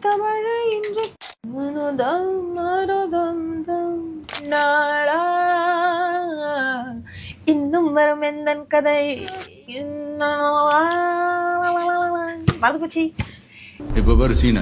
தமிழை இன்று மனோதம் மனோதம் தம் நாளா இன்னும் வரும் எந்தன் கதை மறந்து போச்சு. இப்ப பாரு சீன